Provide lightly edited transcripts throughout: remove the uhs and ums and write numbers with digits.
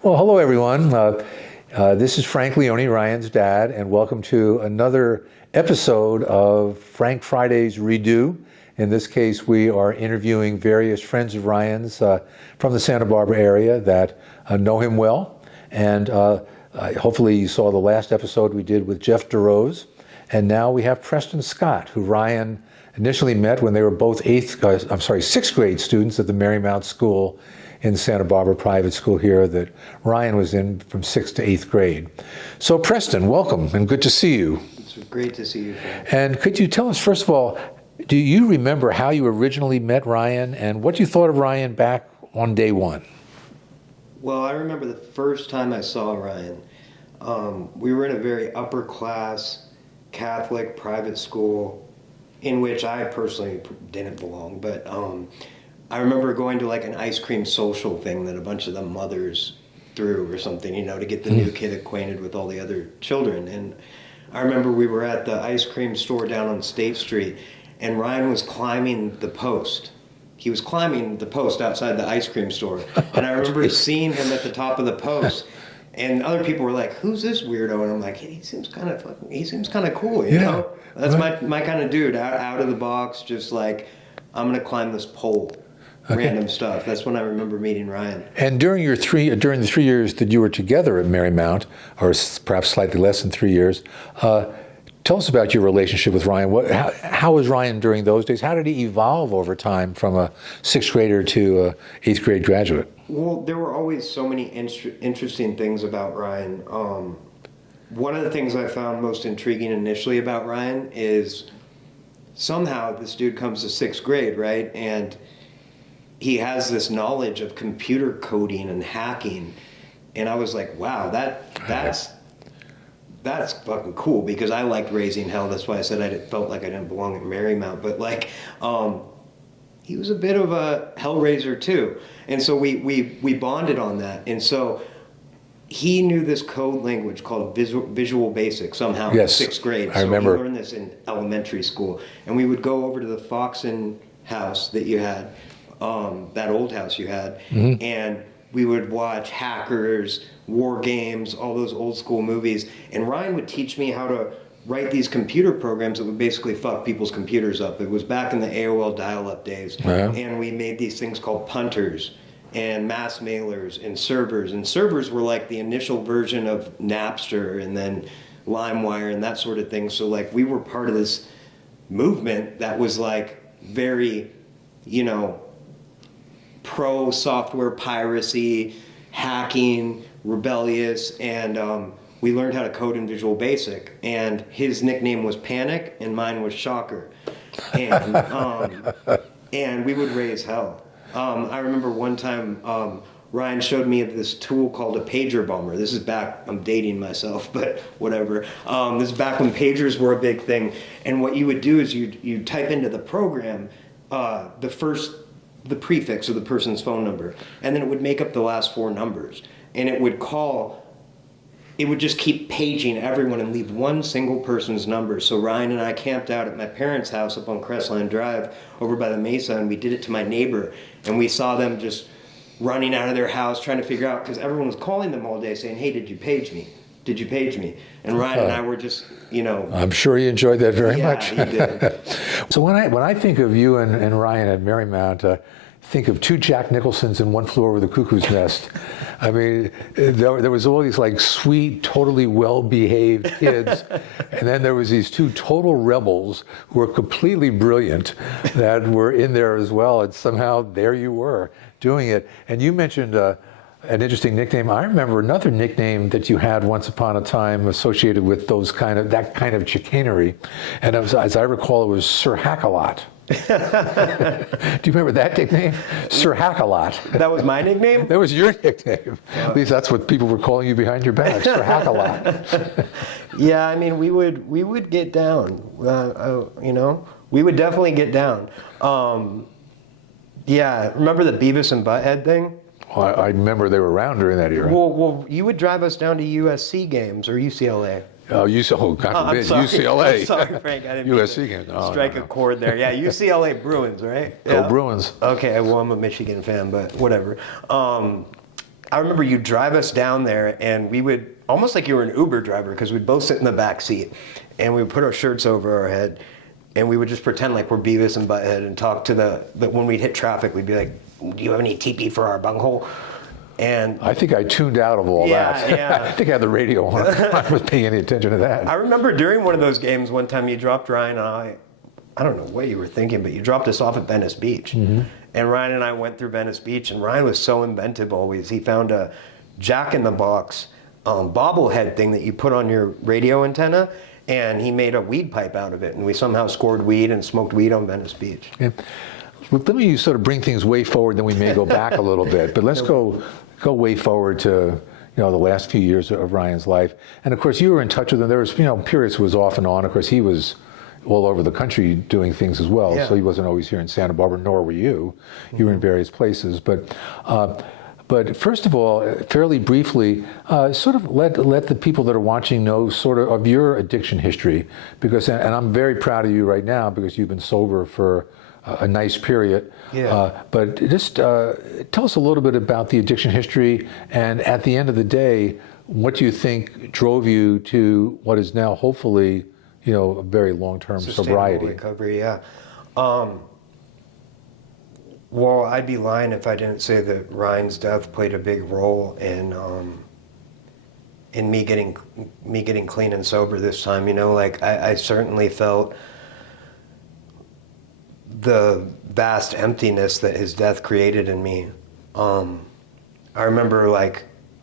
Well, hello everyone. This is Frank Leone, Ryan's dad, and welcome to another episode of Frank Friday's Redo. In this case, we are interviewing various friends of Ryan's from the Santa Barbara area that know him well. And hopefully you saw the last episode we did with Jeff DeRose. And now we have Preston Scott, who Ryan initially met when they were both sixth grade students at the Marymount School in Santa Barbara, private school here that Ryan was in from 6th to 8th grade. So Preston, welcome and good to see you. It's great to see you, Frank. And could you tell us, first of all, do you remember how you originally met Ryan and what you thought of Ryan back on day one? Well, I remember the first time I saw Ryan. We were in a very upper class Catholic private school in which I personally didn't belong, but I remember going to like an ice cream social thing that a bunch of the mothers threw or something, to get the new kid acquainted with all the other children. And I remember we were at the ice cream store down on State Street, and Ryan was climbing the post. He was climbing the post outside the ice cream store. And I remember seeing him at the top of the post. And other people were like, "Who's this weirdo?" And I'm like, "Hey, he seems kind of cool, you know? That's my kind of dude, out of the box, just like, I'm going to climb this pole." Okay. Random stuff. That's when I remember meeting Ryan. And during the 3 years that you were together at Marymount, or perhaps slightly less than 3 years, tell us about your relationship with Ryan. How was Ryan during those days? How did he evolve over time from a sixth grader to a eighth grade graduate? Well, there were always so many interesting things about Ryan. One of the things I found most intriguing initially about Ryan is somehow this dude comes to sixth grade, right? And he has this knowledge of computer coding and hacking, and I was like, wow, that's fucking cool, because I liked raising hell. That's why I said I felt like I didn't belong at Marymount, but like, he was a bit of a hellraiser too, and so we bonded on that, and so he knew this code language called Visual Basic somehow in sixth grade. I remember. We learned this in elementary school, and we would go over to the Foxen house that you had. That old house you had, and we would watch Hackers, War Games, all those old school movies, and Ryan would teach me how to write these computer programs that would basically fuck people's computers up. It was back in the AOL dial-up days, and we made these things called punters and mass mailers and servers were like the initial version of Napster and then LimeWire and that sort of thing. So like we were part of this movement that was like very, pro software piracy, hacking, rebellious, and we learned how to code in Visual Basic. And his nickname was Panic, and mine was Shocker. And and we would raise hell. I remember one time Ryan showed me this tool called a pager bomber. This is back, I'm dating myself, but whatever. This is back when pagers were a big thing. And what you would do is you'd type into the program the prefix of the person's phone number, and then it would make up the last four numbers, and it would just keep paging everyone and leave one single person's number. So Ryan and I camped out at my parents' house up on Crestline Drive over by the Mesa, and we did it to my neighbor, and we saw them just running out of their house trying to figure out, because everyone was calling them all day saying, "Hey, did you page me? Did you page me?" And Ryan and I were just, I'm sure he enjoyed that very much. Yeah, he did. So when I think of you and Ryan at Marymount, think of two Jack Nicholsons in One Flew Over the Cuckoo's Nest. I mean, there was all these like sweet, totally well-behaved kids, and then there was these two total rebels who were completely brilliant that were in there as well, and somehow there you were doing it. And you mentioned an interesting nickname. I remember another nickname that you had once upon a time associated with that kind of chicanery, and as I recall, it was Sir Hack-A-Lot. Do you remember that nickname? Sir Hack-A-Lot. That was my nickname? That was your nickname. At least that's what people were calling you behind your back, Sir Hack-A-Lot. Yeah, I mean, we would get down. We would definitely get down. Yeah, remember the Beavis and Butthead thing? Well, I remember they were around during that era. Well, you would drive us down to USC games or UCLA. Oh, God forbid, UCLA. I'm sorry, Frank. I didn't USC games. Strike a chord there. Yeah, UCLA Bruins, right? Yeah. Go Bruins. Okay, well, I'm a Michigan fan, but whatever. I remember you drive us down there, and we would, almost like you were an Uber driver, because we'd both sit in the back seat, and we would put our shirts over our head, and we would just pretend like we're Beavis and Butthead and talk to when we'd hit traffic, we'd be like, do you have any TP for our bunghole? And I think I tuned out of all that. Yeah. I think I had the radio on. I was paying any attention to that. I remember during one of those games one time you dropped Ryan and I don't know what you were thinking, but you dropped us off at Venice Beach. Mm-hmm. And Ryan and I went through Venice Beach, and Ryan was so inventive always. He found a Jack-in-the-Box bobblehead thing that you put on your radio antenna, and he made a weed pipe out of it, and we somehow scored weed and smoked weed on Venice Beach. Yeah. Well, let me sort of bring things way forward, then we may go back a little bit. But let's go way forward to the last few years of Ryan's life. And of course, you were in touch with him. There was periods he was off and on. Of course, he was all over the country doing things as well. Yeah. So he wasn't always here in Santa Barbara, nor were you. You were in various places. But first of all, fairly briefly, sort of let the people that are watching know sort of your addiction history, because, and I'm very proud of you right now because you've been sober for a nice period. Yeah. But just tell us a little bit about the addiction history, and at the end of the day, what do you think drove you to what is now hopefully, a very long-term sobriety? Recovery, yeah. Well, I'd be lying if I didn't say that Ryan's death played a big role in me getting clean and sober this time. I certainly felt the vast emptiness that his death created in me. I remember,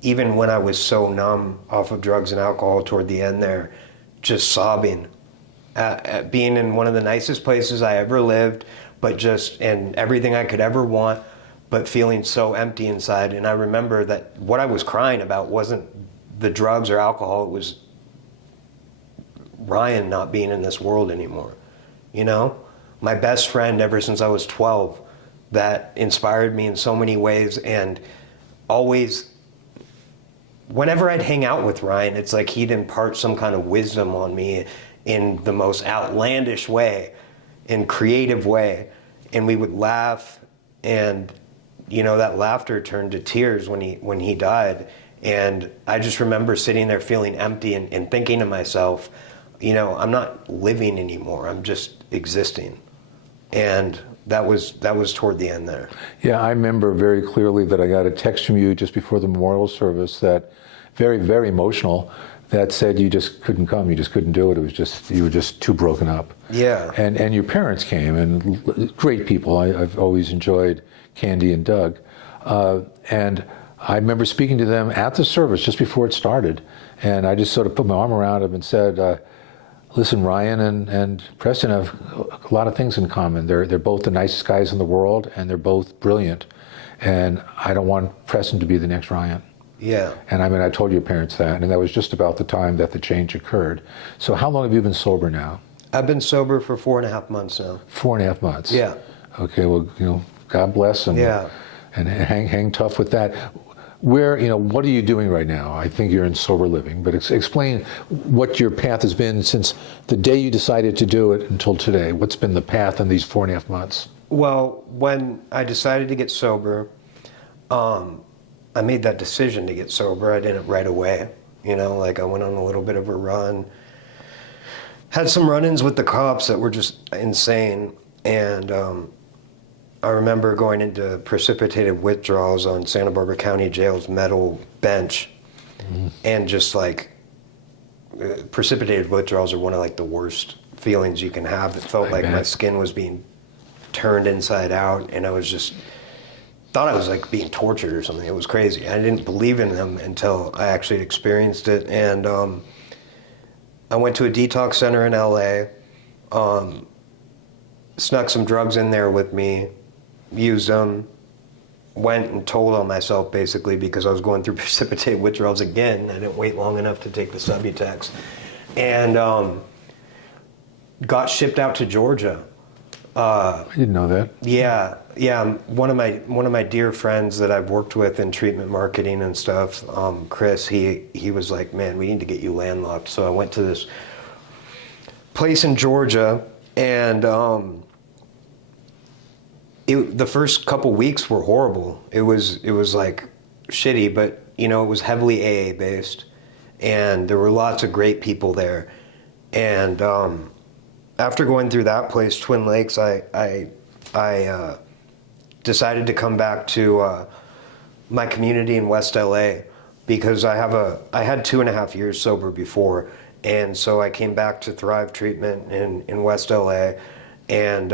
even when I was so numb off of drugs and alcohol toward the end there, just sobbing at being in one of the nicest places I ever lived, and everything I could ever want, but feeling so empty inside. And I remember that what I was crying about wasn't the drugs or alcohol, it was Ryan not being in this world anymore. My best friend ever since I was 12, that inspired me in so many ways, and always, whenever I'd hang out with Ryan, it's like he'd impart some kind of wisdom on me in the most outlandish way, in creative way, and we would laugh, and that laughter turned to tears when he died. And I just remember sitting there feeling empty and thinking to myself, I'm not living anymore, I'm just existing. And that was toward the end there. Yeah, I remember very clearly that I got a text from you just before the memorial service, that very, very emotional, that said you just couldn't come, you just couldn't do it. It was just, you were just too broken up. Yeah. And your parents came, and great people. I've always enjoyed Candy and Doug. And I remember speaking to them at the service just before it started, and I just sort of put my arm around them and said, listen, Ryan and Preston have a lot of things in common. They're both the nicest guys in the world, and they're both brilliant. And I don't want Preston to be the next Ryan. Yeah. And I told your parents that, and that was just about the time that the change occurred. So how long have you been sober now? I've been sober for 4.5 months now. 4.5 months? Yeah. Okay, well, God bless, and hang tough with that. Where, what are you doing right now? I think you're in sober living, but explain what your path has been since the day you decided to do it until today. What's been the path in these 4.5 months? Well, when I decided to get sober, I made that decision to get sober. I did it right away. I went on a little bit of a run, had some run-ins with the cops that were just insane, and I remember going into precipitated withdrawals on Santa Barbara County Jail's metal bench, and just precipitated withdrawals are one of the worst feelings you can have. It felt like my skin was being turned inside out, and I was just thought I was being tortured or something. It was crazy. I didn't believe in them until I actually experienced it, and I went to a detox center in LA, snuck some drugs in there with me, used them, went and told on myself basically because I was going through precipitated withdrawals again. I didn't wait long enough to take the Subutex, and got shipped out to Georgia. I didn't know that. Yeah. One of my dear friends that I've worked with in treatment marketing and stuff, Chris, he was like, man, we need to get you landlocked. So I went to this place in Georgia, and the first couple weeks were horrible. It was like shitty, but you know, it was heavily AA based, and there were lots of great people there. And after going through that place, Twin Lakes, I decided to come back to my community in West LA because I had 2.5 years sober before, and so I came back to Thrive treatment in West LA, and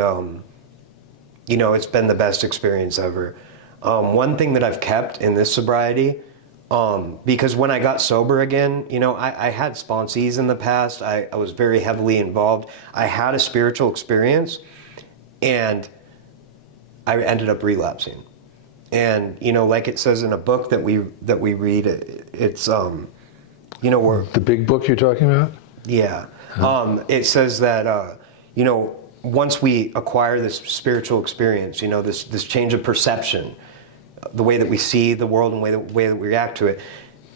you know, it's been the best experience ever. One thing that I've kept in this sobriety, because when I got sober again, you know, I had sponsees in the past. I was very heavily involved. I had a spiritual experience, and I ended up relapsing. And you know, like it says in a book that we read, it's you know, we're The big book you're talking about? yeah. It says that you know, once we acquire this spiritual experience, you know, this change of perception, the way that we see the world and the way that we react to it,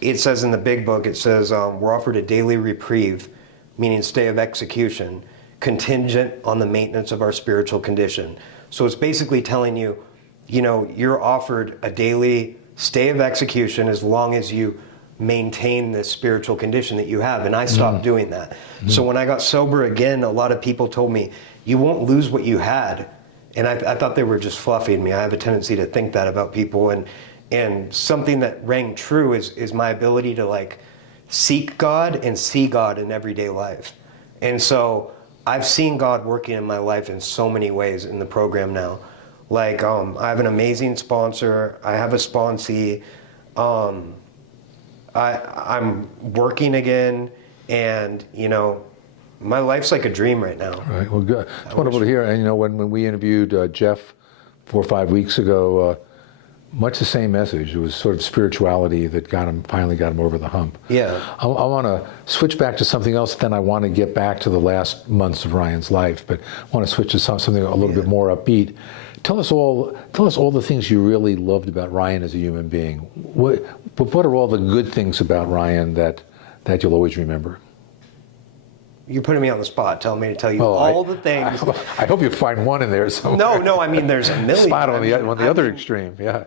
it says in the big book, it says we're offered a daily reprieve, meaning stay of execution, contingent on the maintenance of our spiritual condition. So it's basically telling you, you know, you're offered a daily stay of execution as long as you maintain this spiritual condition that you have. And I stopped doing that. So when I got sober again, a lot of people told me, you won't lose what you had. And I thought they were just fluffing me. I have a tendency to think that about people. And something that rang true is my ability to like seek God and see God in everyday life. And so I've seen God working in my life in so many ways in the program now. Like I have an amazing sponsor. I have a sponsee. I'm working again, and you know, my life's like a dream right now. Right. Well, good. It's wonderful to hear. And you know, when we interviewed Jeff 4 or 5 weeks ago, much the same message. It was sort of spirituality that finally got him over the hump. Yeah. I want to switch back to something else. Then I want to get back to the last months of Ryan's life, but I want to switch to something a little bit more upbeat. Tell us all the things you really loved about Ryan as a human being. What are all the good things about Ryan that you'll always remember? You're putting me on the spot, telling me to tell you all the things. I hope you find one in there somewhere. No, I mean, there's a million. Spot on the other extreme, yeah.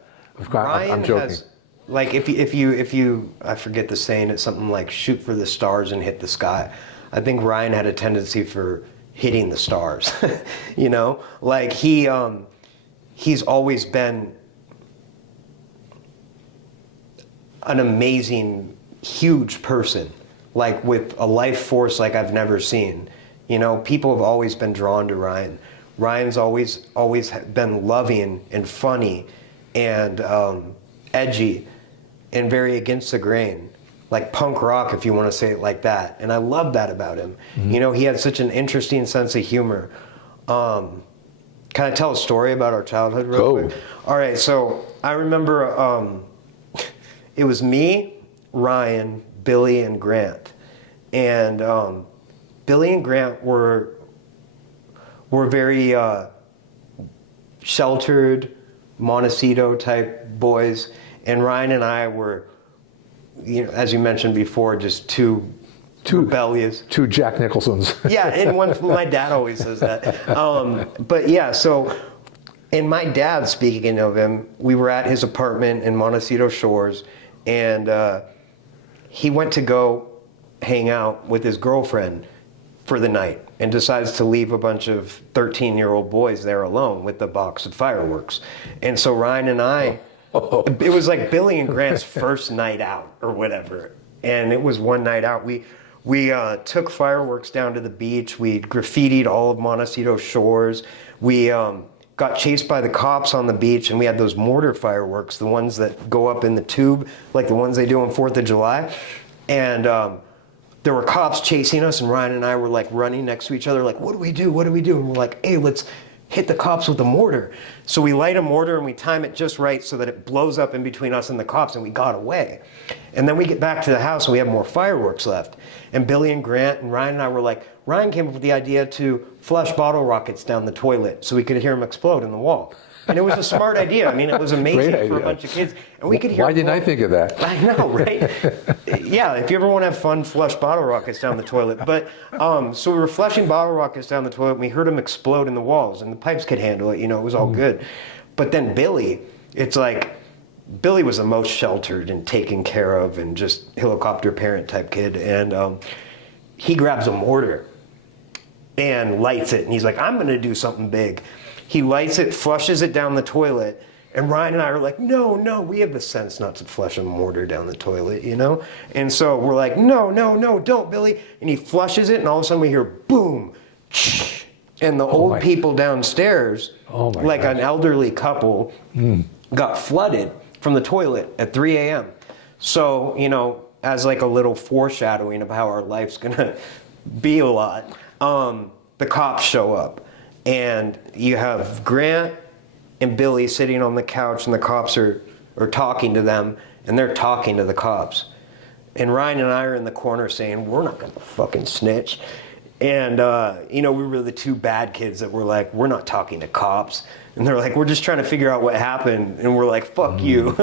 I'm joking. Has, like, if you, I forget the saying, it's something like shoot for the stars and hit the sky. I think Ryan had a tendency for hitting the stars, you know? Like, he's always been an amazing, huge person, like with a life force like I've never seen. You know, people have always been drawn to Ryan. Ryan's always been loving and funny and edgy and very against the grain, like punk rock, if you want to say it like that. And I love that about him. Mm-hmm. You know, he had such an interesting sense of humor. Can I tell a story about our childhood real quick? All right, so I remember it was me, Ryan, Billy, and Grant. And Billy and Grant were very sheltered, Montecito type boys. And Ryan and I were, you know, as you mentioned before, just two rebellious. Two Jack Nicholsons. Yeah, and my dad always says that. But yeah, so, and my dad, speaking of him, we were at his apartment in Montecito Shores, and he went to go hang out with his girlfriend for the night and decides to leave a bunch of 13-year-old boys there alone with a box of fireworks. And so Ryan and I, it was like Billy and Grant's first night out or whatever. And it was one night out. We took fireworks down to the beach. We graffitied all of Montecito Shores. We got chased by the cops on the beach, and we had those mortar fireworks, the ones that go up in the tube, like the ones they do on 4th of July. And there were cops chasing us, and Ryan and I were like running next to each other, like, what do we do? What do we do? And we're like, hey, let's hit the cops with a mortar. So we light a mortar and we time it just right so that it blows up in between us and the cops, and we got away. And then we get back to the house and we have more fireworks left. And Billy and Grant and Ryan and I were like, Ryan came up with the idea to flush bottle rockets down the toilet so we could hear them explode in the wall. And it was a smart idea. I mean, it was amazing for a bunch of kids. And we could hear. Why didn't I think of that? I know, right? Yeah, if you ever want to have fun, flush bottle rockets down the toilet. But so we were flushing bottle rockets down the toilet, and we heard them explode in the walls, and the pipes could handle it. You know, it was all good. But then Billy, it's like Billy was the most sheltered and taken care of and just helicopter parent type kid. And he grabs a mortar and lights it. And he's like, I'm going to do something big. He lights it, flushes it down the toilet. And Ryan and I are like, no, we have the sense not to flush a mortar down the toilet, you know? And so we're like, no, don't, Billy. And he flushes it, and all of a sudden we hear boom. And the old people downstairs, like an elderly couple, got flooded from the toilet at 3 a.m. So, you know, as like a little foreshadowing of how our life's gonna be a lot, the cops show up. And you have Grant and Billy sitting on the couch, and the cops are talking to them, and they're talking to the cops. And Ryan and I are in the corner saying, we're not gonna fucking snitch. And, you know, we were the two bad kids that were like, we're not talking to cops. And they're like, we're just trying to figure out what happened. And we're like, fuck you.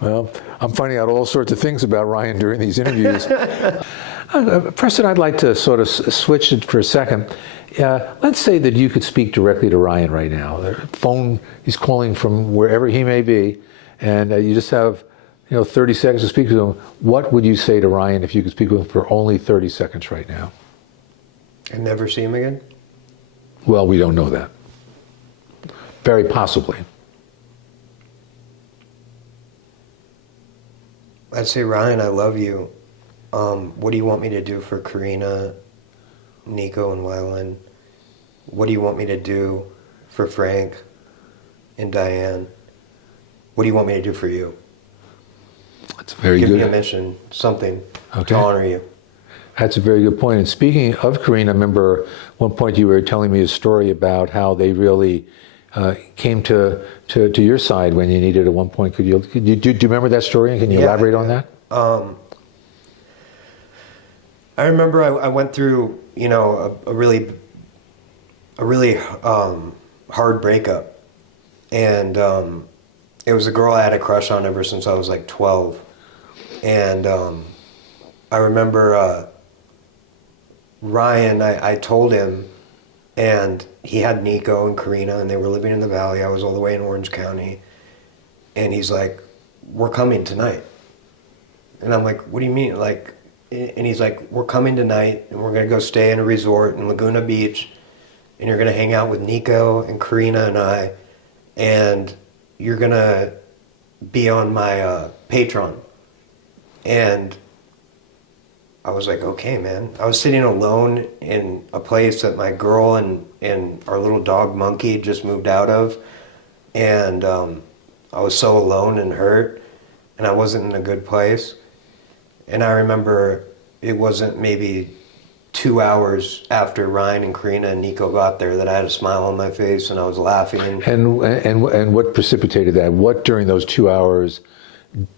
Well, I'm finding out all sorts of things about Ryan during these interviews. Preston, I'd like to sort of switch it for a second. Let's say that you could speak directly to Ryan right now. The phone, he's calling from wherever he may be, and you just have 30 seconds to speak to him. What would you say to Ryan if you could speak with him for only 30 seconds right now? And never see him again? Well, we don't know that. Very possibly. I'd say, Ryan, I love you. What do you want me to do for Karina, Nico, and Wylan? What do you want me to do for Frank and Diane? What do you want me to do for you? That's very good. good. Give me a mission, something to honor you. That's a very good point. And speaking of Karina, I remember one point you were telling me a story about how they really came to your side when you needed at one point. Do you remember that story, and can you elaborate on that? I remember I went through, a really hard breakup, and it was a girl I had a crush on ever since I was like 12, and I remember Ryan. I told him, and he had Nico and Karina, and they were living in the Valley. I was all the way in Orange County, and he's like, "We're coming tonight," and I'm like, "What do you mean?" And he's like, we're coming tonight, and we're going to go stay in a resort in Laguna Beach, and you're going to hang out with Nico and Karina and I, and you're going to be on my Patreon. And I was like, okay, man. I was sitting alone in a place that my girl and our little dog Monkey just moved out of, and I was so alone and hurt, and I wasn't in a good place. And I remember it wasn't maybe 2 hours after Ryan and Karina and Nico got there that I had a smile on my face and I was laughing. And what precipitated that? What during those 2 hours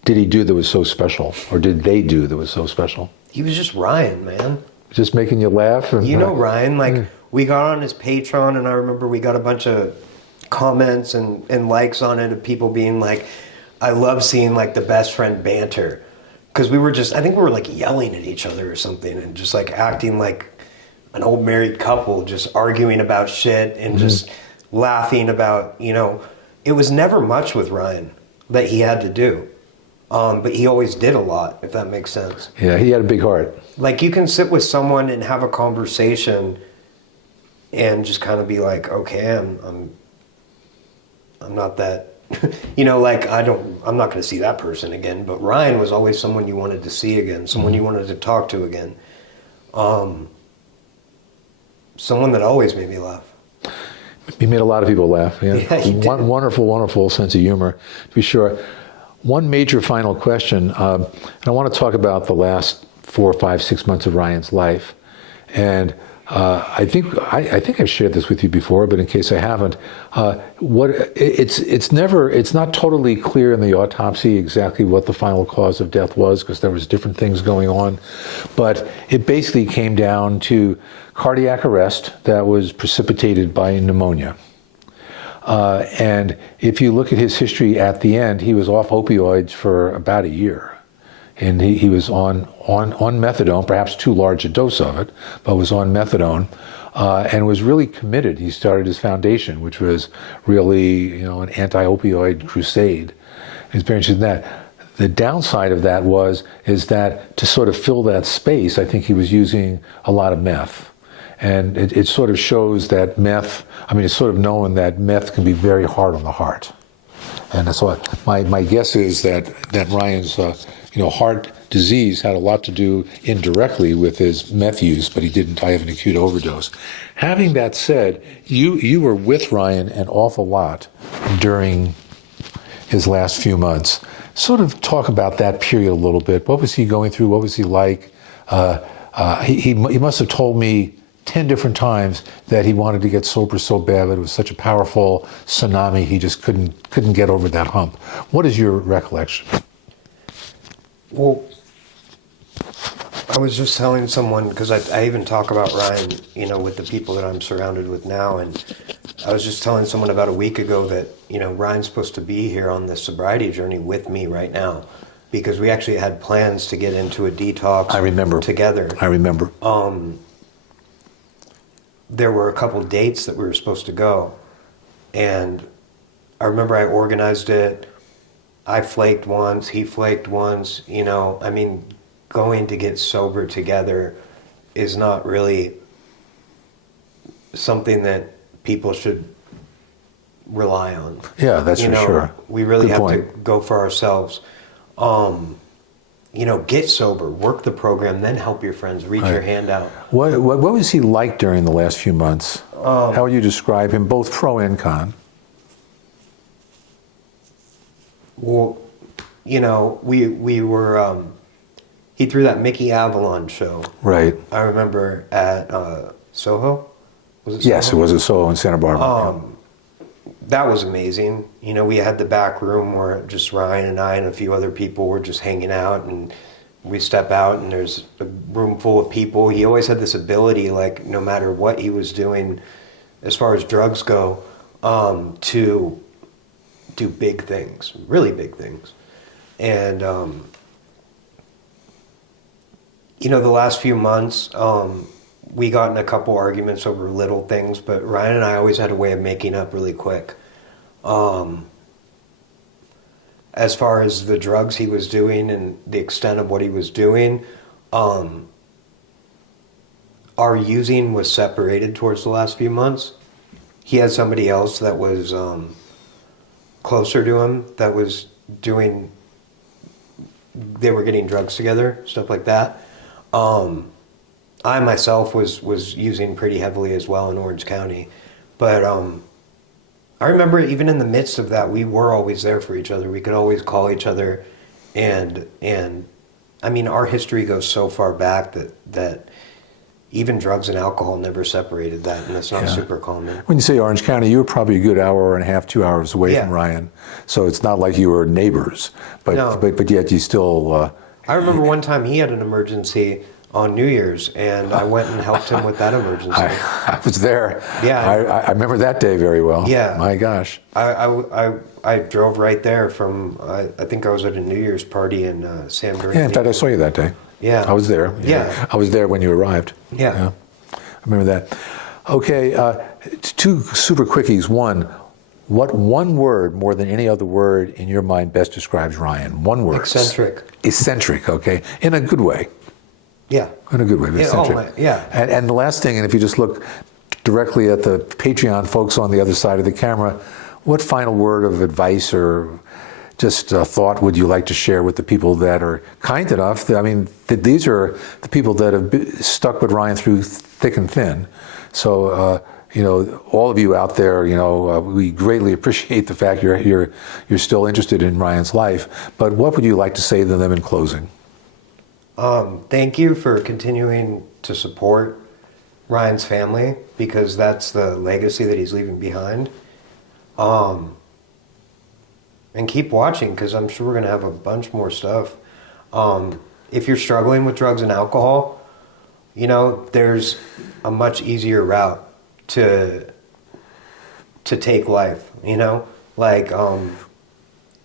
did he do that was so special? Or did they do that was so special? He was just Ryan, man. Just making you laugh? Ryan, we got on his Patreon, and I remember we got a bunch of comments and likes on it of people being like, I love seeing like the best friend banter. Because I think we were like yelling at each other or something and just like acting like an old married couple, just arguing about shit and just laughing about, it was never much with Ryan that he had to do. But he always did a lot, if that makes sense. Yeah, he had a big heart. Like you can sit with someone and have a conversation and just kind of be like, okay, I'm not that. I'm not going to see that person again. But Ryan was always someone you wanted to see again, someone you wanted to talk to again. Someone that always made me laugh. He made a lot of people laugh. Yeah, he did. Wonderful, wonderful sense of humor, to be sure. One major final question, and I want to talk about the last 4, 5, 6 months of Ryan's life. And I think I've shared this with you before, but in case I haven't, it's not totally clear in the autopsy exactly what the final cause of death was, because there was different things going on, but it basically came down to cardiac arrest that was precipitated by pneumonia. And if you look at his history at the end, he was off opioids for about a year. And he was on methadone, perhaps too large a dose of it, but was on methadone, and was really committed. He started his foundation, which was really, an anti-opioid crusade. He's very interested in that. The downside of that is that to sort of fill that space, I think he was using a lot of meth. And it sort of shows that meth, I mean, it's sort of known that meth can be very hard on the heart. And so my guess is that Ryan's, heart disease had a lot to do indirectly with his meth use, but he didn't die of an acute overdose. Having that said, you were with Ryan an awful lot during his last few months. Sort of talk about that period a little bit. What was he going through? What was he like? He must have told me 10 different times that he wanted to get sober so bad, but it was such a powerful tsunami, he just couldn't get over that hump. What is your recollection? Well, I was just telling someone, because I even talk about Ryan, with the people that I'm surrounded with now, and I was just telling someone about a week ago that, Ryan's supposed to be here on this sobriety journey with me right now, because we actually had plans to get into a detox. I remember. Together. I remember. There were a couple dates that we were supposed to go, and I remember I organized it. I flaked once, he flaked once, going to get sober together is not really something that people should rely on. Yeah, that's for sure. We really Good have point. to go for ourselves. Get sober, work the program, then help your friends, reach your hand out. What was he like during the last few months? How would you describe him, both pro and con? Well, we were, he threw that Mickey Avalon show. Right. I remember at Soho. Was it Soho? Yes, it was a Soho in Santa Barbara. That was amazing. We had the back room where just Ryan and I and a few other people were just hanging out, and we step out and there's a room full of people. He always had this ability, like no matter what he was doing as far as drugs go, to do big things, really big things. And, the last few months, we got in a couple arguments over little things, but Ryan and I always had a way of making up really quick. As far as the drugs he was doing and the extent of what he was doing, our using was separated towards the last few months. He had somebody else that was closer to him that was doing, they were getting drugs together, stuff like that. I myself was using pretty heavily as well in Orange County. But I remember even in the midst of that, we were always there for each other. We could always call each other. And I mean, our history goes so far back that even drugs and alcohol never separated that, and it's not super common. When you say Orange County, you were probably a good hour and a half, 2 hours away from Ryan. So it's not like you were neighbors, but yet you still... I remember one time he had an emergency on New Year's, and I went and helped him with that emergency. I was there. Yeah. I remember that day very well. Yeah. My gosh. I drove right there from, I think I was at a New Year's party in San Bernardino. Yeah, in fact, I saw you that day. Yeah. I was there. Yeah. I was there when you arrived. Yeah. I remember that. Okay, two super quickies. One, what one word more than any other word in your mind best describes Ryan? One word. Eccentric. Eccentric, okay. In a good way. Yeah. In a good way, eccentric. Yeah. And the last thing, and if you just look directly at the Patreon folks on the other side of the camera, what final word of advice or just a thought would you like to share with the people that are kind enough? These are the people that have stuck with Ryan through thick and thin. So, all of you out there, we greatly appreciate the fact you're still interested in Ryan's life. But what would you like to say to them in closing? Thank you for continuing to support Ryan's family, because that's the legacy that he's leaving behind. And keep watching, because I'm sure we're going to have a bunch more stuff. If you're struggling with drugs and alcohol, there's a much easier route to take life,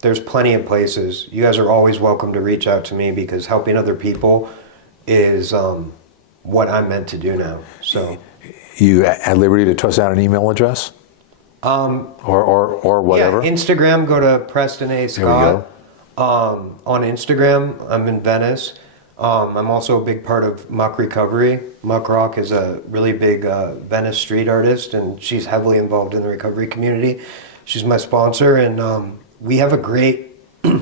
there's plenty of places. You guys are always welcome to reach out to me, because helping other people is what I'm meant to do now. So, you at liberty to toss out an email address? Or whatever? Yeah, Instagram, go to Preston A. Scott. On Instagram, I'm in Venice. I'm also a big part of Muck Recovery. Muck Rock is a really big Venice street artist, and she's heavily involved in the recovery community. She's my sponsor, and we have a great, a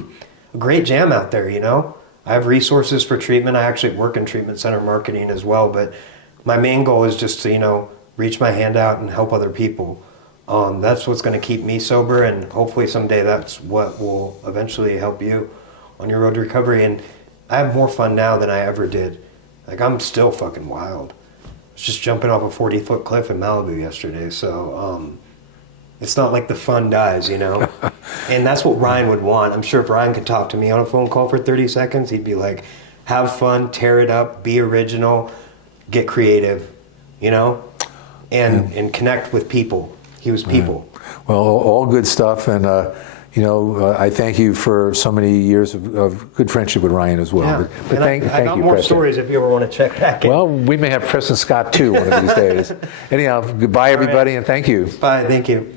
great jam out there. You know, I have resources for treatment. I actually work in treatment center marketing as well, but my main goal is just to reach my hand out and help other people. That's what's going to keep me sober, and hopefully someday that's what will eventually help you on your road to recovery. And I have more fun now than I ever did. Like, I'm still fucking wild. I was just jumping off a 40-foot cliff in Malibu yesterday, so it's not like the fun dies, you know? And that's what Ryan would want. I'm sure if Ryan could talk to me on a phone call for 30 seconds, he'd be like, have fun, tear it up, be original, get creative, you know? And connect with people. He was people. Well, all good stuff, and I thank you for so many years of good friendship with Ryan as well. Yeah. But thank I got you, more Preston. stories if you ever want to check back in. Well, we may have Preston Scott too one of these days. Anyhow, goodbye, everybody, and thank you. Bye, thank you.